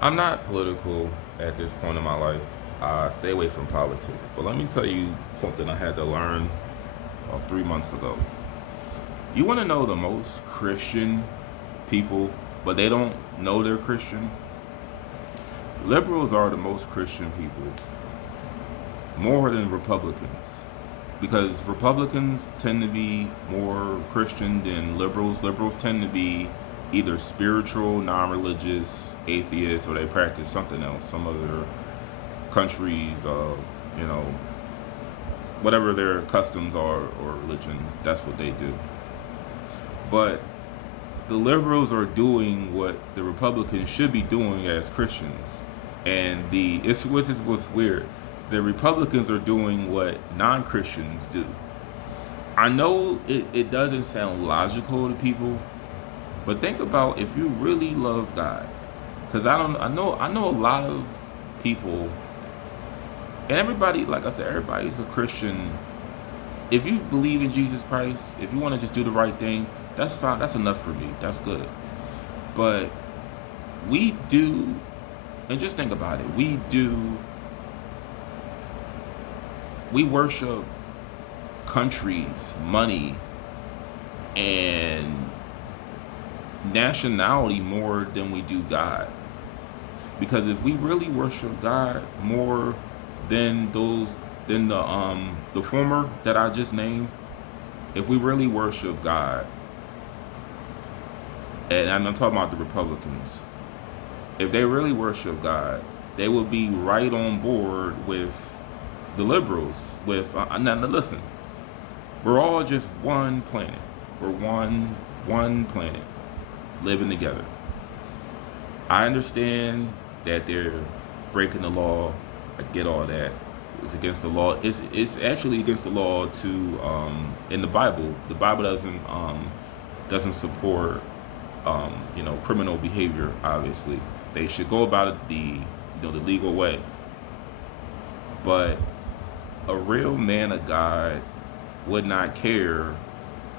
I'm not political at this point in my life. I stay away from politics. But let me tell you something I had to learn 3 months ago. You want to know the most Christian people, but they don't know they're Christian? Liberals are the most Christian people, more than Republicans. Because Republicans tend to be more Christian than liberals. Liberals tend to be either spiritual, non religious, atheists, or they practice something else, some other countries, you know, whatever their customs are or religion, that's what they do. But the liberals are doing what the Republicans should be doing as Christians, and what's weird. The Republicans are doing what non-Christians do. I know it doesn't sound logical to people, but think about if you really love God, because I know a lot of people, and everybody, like I said, everybody's a Christian. If you believe in Jesus Christ, if you want to just do the right thing, that's fine. That's enough for me. That's good. But we do, and just think about it. We worship countries, money, and nationality more than we do God. Because if we really worship God more than the former that I just named, if we really worship God, and I'm not talking about the Republicans, if they really worship God, they would be right on board with the liberals. With now, listen, we're all just one planet. We're one planet living together. I understand that they're breaking the law. I get all that. It's against the law. It's actually against the law to in the Bible. The Bible doesn't support criminal behavior. Obviously, they should go about it the legal way. But a real man of God would not care.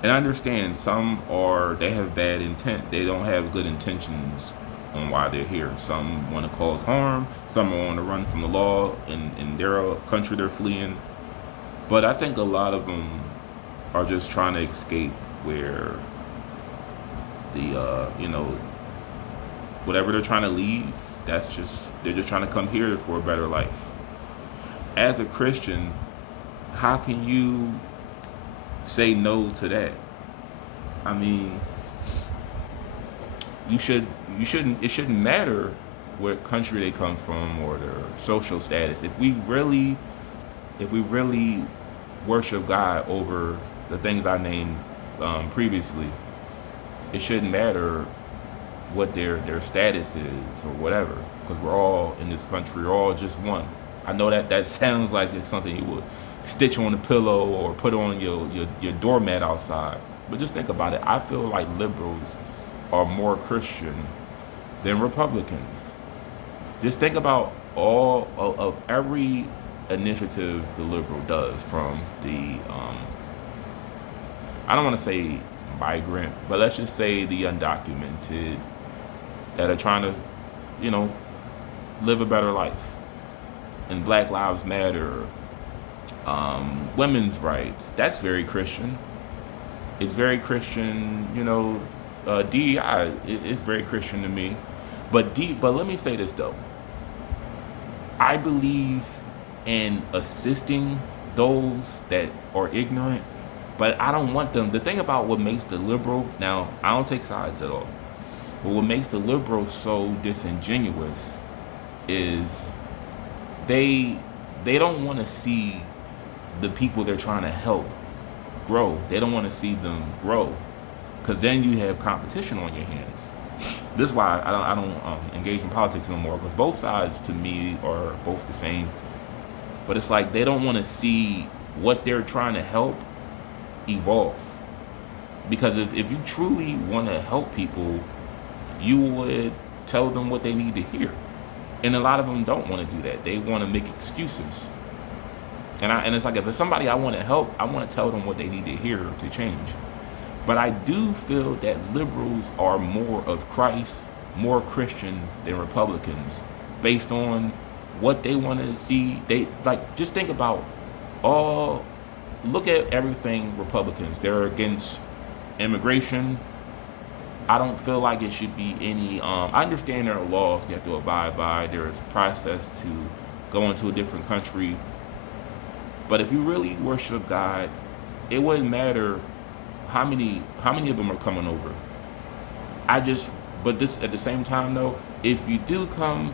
And I understand they have bad intent. They don't have good intentions on why they're here. Some want to cause harm. Some want to run from the law in their country they're fleeing. But I think a lot of them are just trying to escape where whatever they're trying to leave. They're just trying to come here for a better life. As a Christian, how can you say no to that? I mean, it shouldn't matter what country they come from or their social status. If we really worship God over the things I named previously, it shouldn't matter what their status is or whatever, because we're all in this country. We're all just one. I know that sounds like it's something you would stitch on a pillow or put on your doormat outside. But just think about it. I feel like liberals are more Christian than Republicans. Just think about all of every initiative the liberal does, from the I don't want to say migrant, but let's just say the undocumented that are trying to, you know, live a better life. And Black Lives Matter, women's rights. That's very Christian. It's very Christian. DEI is very Christian to me. But let me say this though. I believe in assisting those that are ignorant, but I don't want them. The thing about what makes the liberal, now I don't take sides at all, but what makes the liberal so disingenuous is they they don't want to see the people they're trying to help grow. They don't want to see them grow, because then you have competition on your hands. This is why I don't engage in politics no more, because both sides to me are both the same. But it's like they don't want to see what they're trying to help evolve. Because if you truly want to help people, you would tell them what they need to hear. And a lot of them don't want to do that. They want to make excuses. And it's like, if it's somebody I want to help, I want to tell them what they need to hear to change. But I do feel that liberals are more of Christ more Christian than Republicans based on what they want to see. They like just think about all look at everything Republicans. They're against immigration. I don't feel like it should be any I understand there are laws you have to abide by. There is a process to go into a different country. But if you really worship God, it wouldn't matter how many of them are coming over. I just but this at the same time though, if you do come,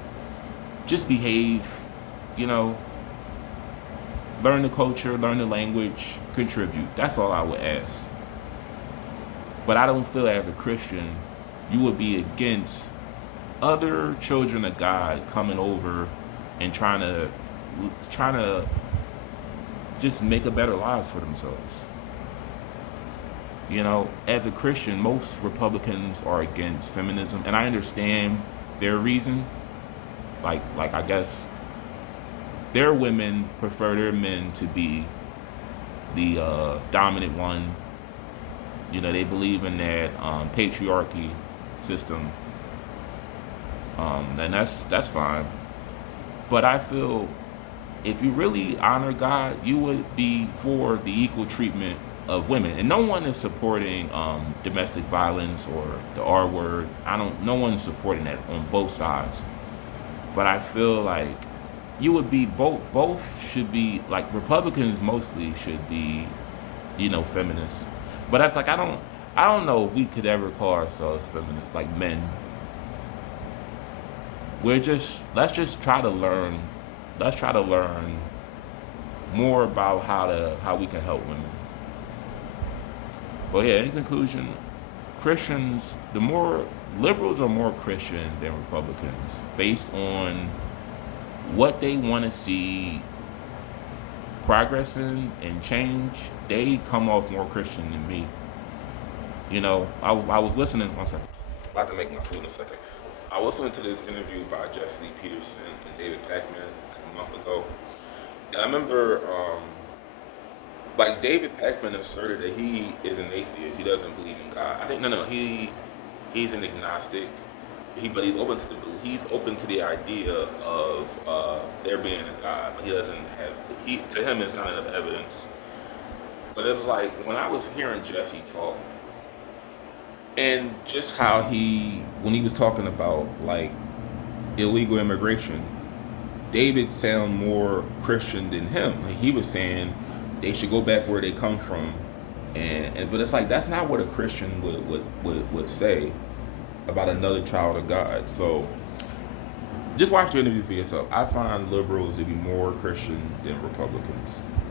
just behave, you know, learn the culture, learn the language, contribute. That's all I would ask. But I don't feel as a Christian you would be against other children of God coming over and trying to just make a better lives for themselves. You know, as a Christian, most Republicans are against feminism, and I understand their reason. Like I guess their women prefer their men to be the dominant one. You know, they believe in that patriarchy system, and that's fine. But I feel if you really honor God, you would be for the equal treatment of women. And no one is supporting domestic violence or the R word. I don't. No one's supporting that on both sides. But I feel like you would be both. Both should be like Republicans mostly should be, you know, feminists. But that's like I don't know if we could ever call ourselves feminists like men. Let's just try to learn. Let's try to learn more about how we can help women. But yeah, in conclusion, Christians, the more liberals are more Christian than Republicans based on what they want to see progress in and change. They come off more Christian than me. You know, I was listening. One second. About to make my food in a second. I was listening to this interview by Jesse Lee Peterson and David Pakman a month ago. And I remember, like David Pakman asserted that he is an atheist. He doesn't believe in God. I think no, he's an agnostic. But he's open to the idea of there being a God. But he doesn't have to him it's not enough evidence. But it was like when I was hearing Jesse talk, and just how when he was talking about like illegal immigration, David sound more Christian than him. Like he was saying they should go back where they come from, and but it's like that's not what a Christian would say about another child of God. So just watch the interview for yourself. I find liberals to be more Christian than Republicans.